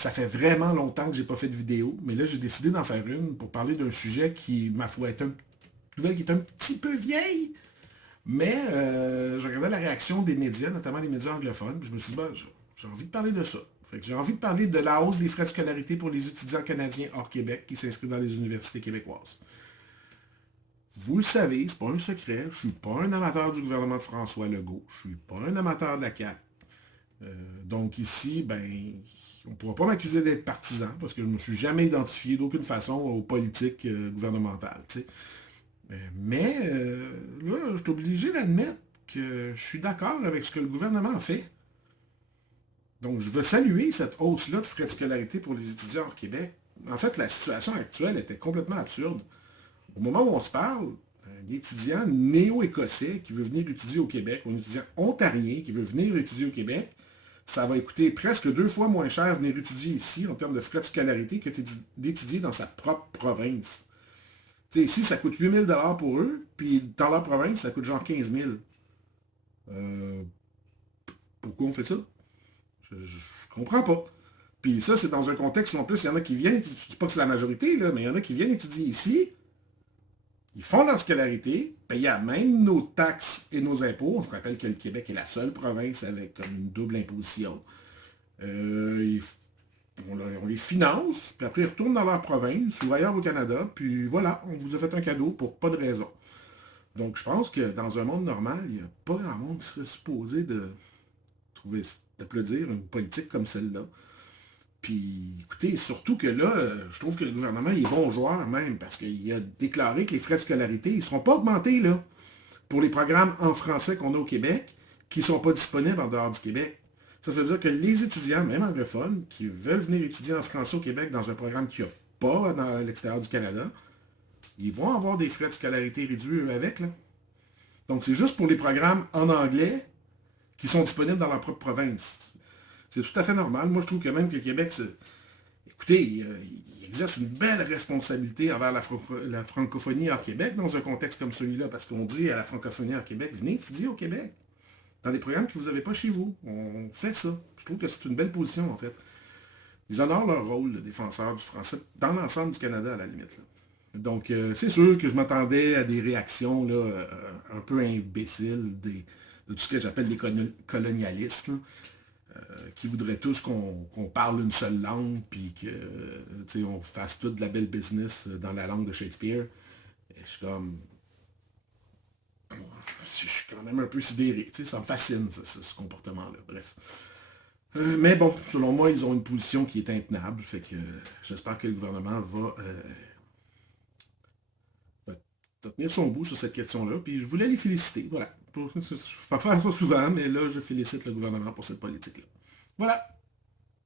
Ça fait vraiment longtemps que j'ai pas fait de vidéo, mais là, j'ai décidé d'en faire une pour parler d'un sujet qui, ma foi, est une nouvelle qui est un petit peu vieille, mais je regardais la réaction des médias, notamment des médias anglophones, puis je me suis dit, ben, j'ai envie de parler de ça. Fait que j'ai envie de parler de la hausse des frais de scolarité pour les étudiants canadiens hors Québec qui s'inscrivent dans les universités québécoises. Vous le savez, c'est pas un secret, je suis pas un amateur du gouvernement de François Legault, je suis pas un amateur de la CAQ. Donc ici, ben, on ne pourra pas m'accuser d'être partisan parce que je ne me suis jamais identifié d'aucune façon aux politiques gouvernementales. Tu sais. Là, je suis obligé d'admettre que je suis d'accord avec ce que le gouvernement fait. Donc, je veux saluer cette hausse-là de frais de scolarité pour les étudiants hors Québec. En fait, la situation actuelle était complètement absurde. Au moment où on se parle, un étudiant néo-écossais qui veut venir étudier au Québec, ou un étudiant ontarien qui veut venir étudier au Québec, ça va coûter presque 2 fois moins cher venir étudier ici en termes de frais de scolarité que d'étudier dans sa propre province. T'sais, ici, ça coûte 8 000 pour eux, puis dans leur province, ça coûte genre 15 000. Euh, Pourquoi on fait ça? Je comprends pas. Puis ça, c'est dans un contexte où en plus, il y en a qui viennent étudier, je dis pas que c'est la majorité, là, mais il y en a qui viennent étudier ici, ils font leur scolarité, payent à même nos taxes et nos impôts. On se rappelle que le Québec est la seule province avec comme une double imposition. Ils on les finance, puis après ils retournent dans leur province ou ailleurs au Canada, puis voilà, on vous a fait un cadeau pour pas de raison. Donc je pense que dans un monde normal, il n'y a pas grand monde qui serait supposé de trouver d'applaudir une politique comme celle-là. Puis écoutez, surtout que là, je trouve que le gouvernement il est bon joueur même, parce qu'il a déclaré que les frais de scolarité, ils ne seront pas augmentés là, pour les programmes en français qu'on a au Québec, qui ne sont pas disponibles en dehors du Québec. Ça veut dire que les étudiants, même anglophones, qui veulent venir étudier en français au Québec dans un programme qu'il n'y a pas dans l'extérieur du Canada, ils vont avoir des frais de scolarité réduits avec. Là. Donc c'est juste pour les programmes en anglais qui sont disponibles dans leur propre province. C'est tout à fait normal. Moi, je trouve que même que le Québec, écoutez, il exerce une belle responsabilité envers la francophonie hors Québec dans un contexte comme celui-là, parce qu'on dit à la francophonie hors Québec, venez étudier au Québec dans des programmes que vous n'avez pas chez vous. On fait ça. Je trouve que c'est une belle position, en fait. Ils honorent leur rôle de défenseur du français dans l'ensemble du Canada, à la limite. Là. Donc, c'est sûr que je m'attendais à des réactions là, un peu imbéciles de tout ce que j'appelle les colonialistes, là, qui voudraient tous qu'on parle une seule langue, puis que on fasse tout de la belle business dans la langue de Shakespeare. Et je suis comme, je suis quand même un peu sidéré. Ça me fascine, ce comportement-là. Bref. Mais bon, selon moi, ils ont une position qui est intenable. Fait que j'espère que le gouvernement va tenir son bout sur cette question-là. Puis je voulais les féliciter. Voilà. Je ne vais pas faire ça souvent, mais là, je félicite le gouvernement pour cette politique-là. Voilà.